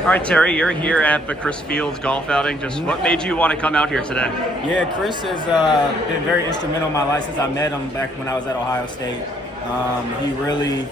All right, Terry, you're here at the Chris Fields golf outing. Just what made you want to come out here today? Yeah, Chris has been very instrumental in my life since I met him back when I was at Ohio State. He really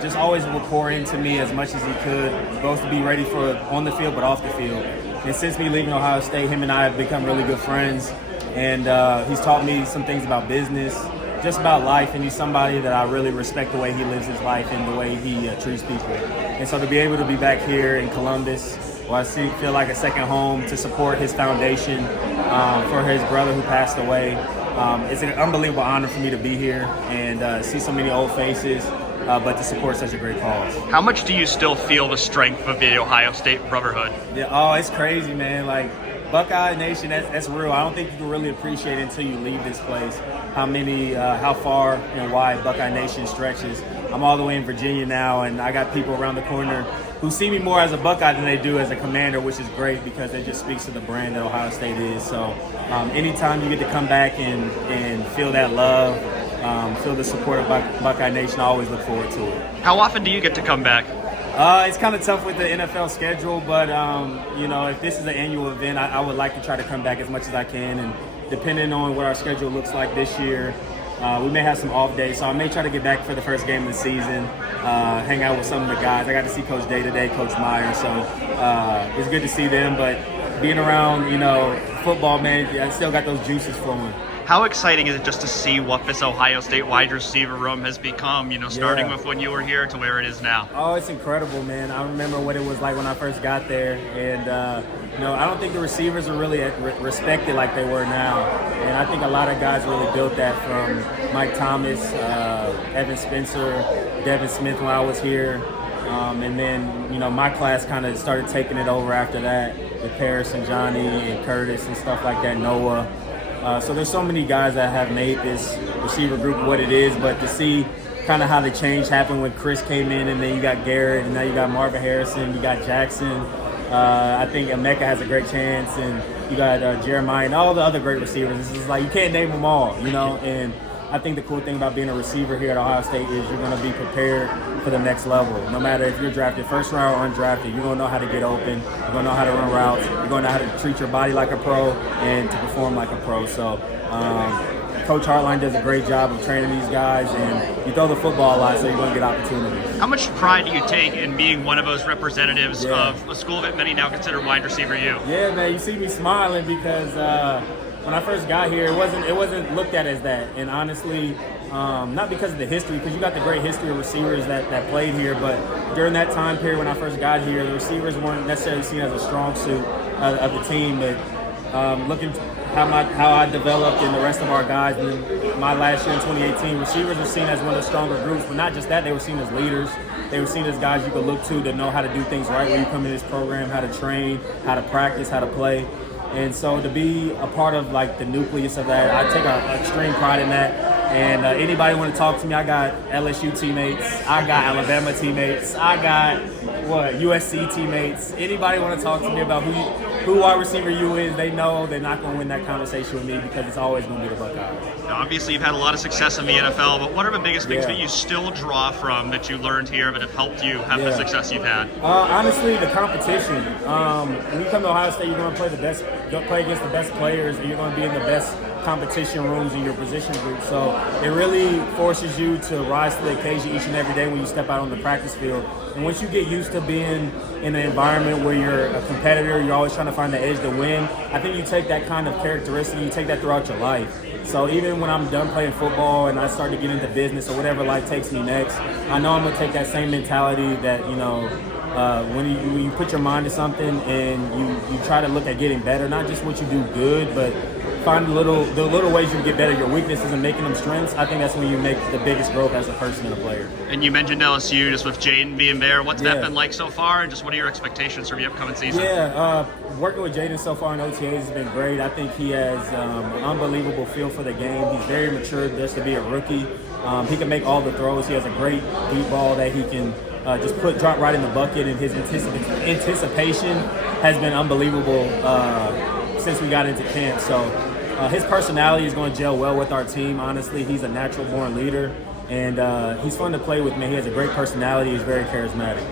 just always would pour into me as much as he could, both to be ready for on the field but off the field. And since me leaving Ohio State, him and I have become really good friends. And he's taught me some things about business, just about life, and he's somebody that I really respect the way he lives his life and the way he treats people. And so to be able to be back here in Columbus, where I feel like a second home, to support his foundation for his brother who passed away, it's an unbelievable honor for me to be here and see so many old faces, but to support such a great cause. How much do you still feel the strength of the Ohio State brotherhood? Yeah, oh, it's crazy, man. Like, Buckeye Nation, that's real. I don't think you can really appreciate it until you leave this place, how far and wide Buckeye Nation stretches. I'm all the way in Virginia now, and I got people around the corner who see me more as a Buckeye than they do as a Commander, which is great because it just speaks to the brand that Ohio State is. So anytime you get to come back and feel that love, feel the support of Buckeye Nation, I always look forward to it. How often do you get to come back? It's kind of tough with the NFL schedule, but if this is an annual event, I would like to try to come back as much as I can. And depending on what our schedule looks like this year, we may have some off days, so I may try to get back for the first game of the season, hang out with some of the guys. I got to see Coach Day today, Coach Meyer, so it's good to see them. But being around, football, man, I still got those juices flowing. How exciting is it just to see what this Ohio State wide receiver room has become, starting with when you were here to where it is now? Oh, it's incredible, man. I remember what it was like when I first got there. And, I don't think the receivers are really respected like they were now. And I think a lot of guys really built that from Mike Thomas, Evan Spencer, Devin Smith when I was here. And then, my class kind of started taking it over after that with Paris and Johnny and Curtis and stuff like that, Noah. So there's so many guys that have made this receiver group what it is, but to see kind of how the change happened when Chris came in, and then you got Garrett, and now you got Marvin Harrison, you got Jackson. I think Emeka has a great chance, and you got Jeremiah and all the other great receivers. It's just like you can't name them all, and I think the cool thing about being a receiver here at Ohio State is you're going to be prepared for the next level. No matter if you're drafted first round or undrafted, you're going to know how to get open, you're going to know how to run routes, you're going to know how to treat your body like a pro and to perform like a pro. So Coach Hartline does a great job of training these guys, and you throw the football a lot, so you're going to get opportunities. How much pride do you take in being one of those representatives of a school that many now consider wide receiver U? Yeah, man, you see me smiling because when I first got here, it wasn't looked at as that. And honestly, not because of the history, because you got the great history of receivers that played here, but during that time period when I first got here, the receivers weren't necessarily seen as a strong suit of the team. But looking how I developed and the rest of our guys in my last year in 2018, receivers were seen as one of the stronger groups, but not just that, they were seen as leaders. They were seen as guys you could look to know how to do things right when you come in this program, how to train, how to practice, how to play. And so to be a part of like the nucleus of that, I take extreme pride in that. And anybody want to talk to me, I got LSU teammates, I got Alabama teammates, I got USC teammates. Anybody want to talk to me about who wide receiver U is, they know they're not going to win that conversation with me because it's always going to be the Buckeyes. Now, obviously, you've had a lot of success in the NFL, but what are the biggest things that you still draw from that you learned here that have helped you have the success you've had? Honestly, the competition. When you come to Ohio State, you're going to play against the best players, and you're going to be in the best competition rooms in your position group. So it really forces you to rise to the occasion each and every day when you step out on the practice field. And once you get used to being in an environment where you're a competitor, you're always trying to find the edge to win, I think you take that kind of characteristic, you take that throughout your life. So even when I'm done playing football and I start to get into business or whatever life takes me next, I know I'm going to take that same mentality that, when you put your mind to something and you try to look at getting better, not just what you do good, but find the little ways you can get better, your weaknesses, and making them strengths. I think that's when you make the biggest growth as a person and a player. And you mentioned LSU, just with Jaden being there. What's that been like so far, and just what are your expectations for the upcoming season? Working with Jaden so far in OTAs has been great. I think he has an unbelievable feel for the game. He's very mature just to be a rookie. He can make all the throws. He has a great deep ball that he can just drop right in the bucket, and his anticipation has been unbelievable since we got into camp. So his personality is going to gel well with our team. Honestly, he's a natural born leader, and he's fun to play with, man. He has a great personality. He's very charismatic.